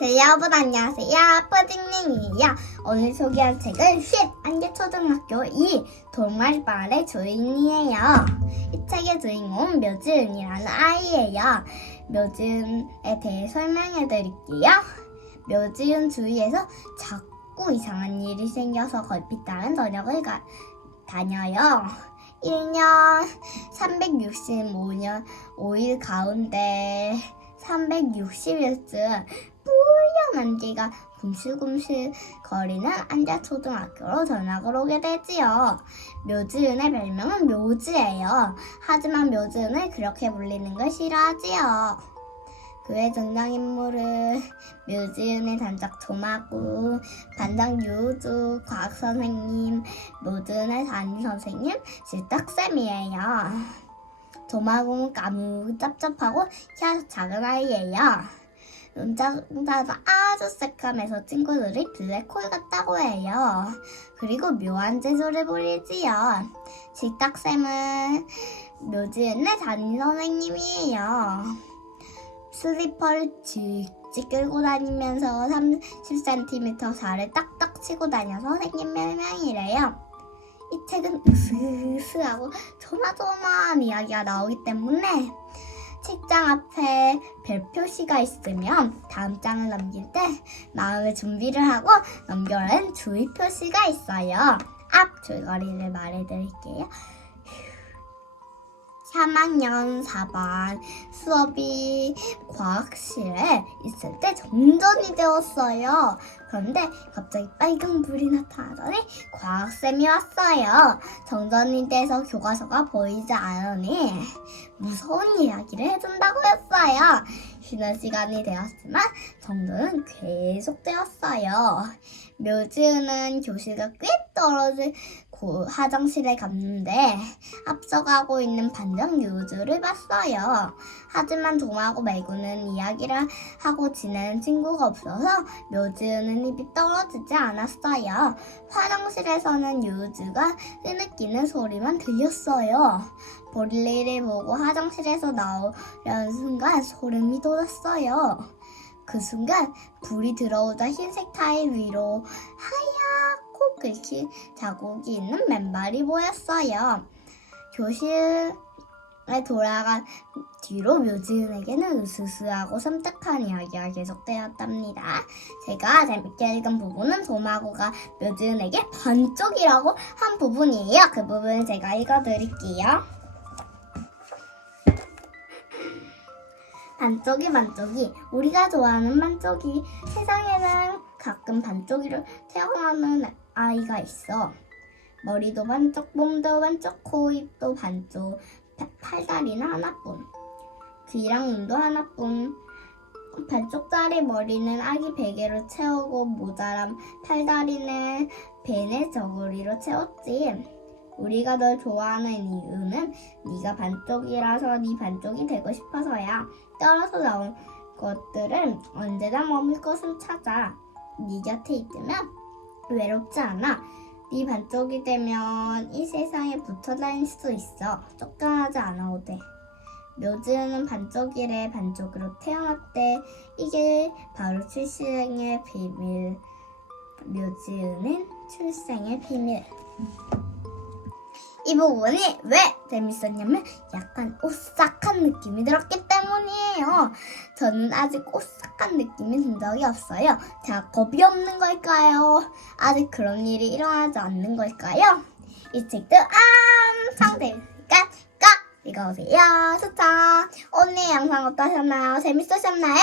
네, 여러분 안녕하세요. 푸딩님이에요. 오늘 소개할 책은 10 안개초등학교 2 동아리마을의 주인이에요. 이 책의 주인공은 묘지은이라는 아이예요. 묘지은에 대해 설명해 드릴게요. 묘지은 주위에서 자꾸 이상한 일이 생겨서 걸핏다는 저녁을 가, 다녀요. 1년 365년 5일 가운데 360일쯤 뿌연 안개가 굼실굼실 거리는 안자초등학교로 전학을 오게 되지요. 묘지은의 별명은 묘지예요. 하지만 묘지은을 그렇게 불리는 걸 싫어하지요. 그의 등장인물은 묘지은의 단짝 조마구, 반장 유주, 과학선생님, 묘지은의 담임선생님, 질딱쌤이에요. 조마구는 까무 짭짭하고 키가 작은 아이예요. 눈자도 아주 새까매서 친구들이 블랙홀 같다고 해요. 그리고 묘한 재주를 부리지요. 식탁쌤은 묘지은의 담임 선생님이에요. 슬리퍼를 직직 끌고 다니면서 30cm 살을 딱딱 치고 다녀서 생긴 별명이래요. 이 책은 으스스하고 조마조마한 이야기가 나오기 때문에 책장 앞에 별 표시가 있으면 다음 장을 넘길 때 마음의 준비를 하고 넘겨라는 주의 표시가 있어요. 앞 줄거리를 말해드릴게요. 3학년 4반 수업이 과학실에 있을 때 정전이 되었어요. 그런데 갑자기 빨간 불이 나타나더니 과학쌤이 왔어요. 정전이 돼서 교과서가 보이지 않으니 무서운 이야기를 해준다고 했어요. 쉬는 시간이 되었지만 정전은 계속되었어요. 묘지은은 교실과 꽤 떨어진 고 화장실에 갔는데 앞서가고 있는 반장 유주를 봤어요. 하지만 동하고 말고는 이야기를 하고 지내는 친구가 없어서 묘지은은 입이 떨어지지 않았어요. 화장실에서는 유주가 흐느끼는 소리만 들렸어요. 볼일을 보고 화장실에서 나오려는 순간 소름이 돋았어요. 그 순간 불이 들어오자 흰색 타일 위로 하얗 고 긁힌 자국이 있는 맨발이 보였어요. 교실에 돌아간 뒤로 묘지은에게는 으스스하고 섬뜩한 이야기가 계속되었답니다. 제가 재밌게 읽은 부분은 도마고가 묘지은에게 반쪽이라고 한 부분이에요. 그 부분을 제가 읽어드릴게요. 반쪽이 반쪽이 우리가 좋아하는 반쪽이 세상에는 가끔 반쪽이로 태어나는 아이가 있어 머리도 반쪽 몸도 반쪽 코 입도 반쪽 파- 팔다리는 하나뿐 귀랑 눈도 하나뿐 반쪽짜리 머리는 아기 베개로 채우고 모자란 팔다리는 벤의 저고리로 채웠지 우리가 널 좋아하는 이유는 네가 반쪽이라서 네 반쪽이 되고 싶어서야. 떨어져 나온 것들은 언제나 머물 곳을 찾아. 네 곁에 있으면 외롭지 않아. 네 반쪽이 되면 이 세상에 붙어 다닐 수 있어. 쫓겨나지 않아도 돼. 묘지은은 반쪽이래 반쪽으로 태어났대. 이게 바로 출생의 비밀. 묘지은은 출생의 비밀. 이 부분이 왜 재밌었냐면 약간 오싹한 느낌이 들었기 때문 이에요. 저는 아직 오싹한 느낌이 든 적이 없어요. 제가 겁이 없는 걸까요? 아직 그런 일이 일어나지 않는 걸까요? 이 책도 재밌으니까 꼭 읽어보세요. 추천! 오늘 영상 어떠셨나요? 재밌으셨나요?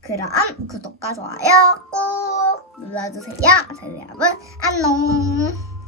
그럼 구독과 좋아요 꼭 눌러주세요. 자, 여러분 안녕!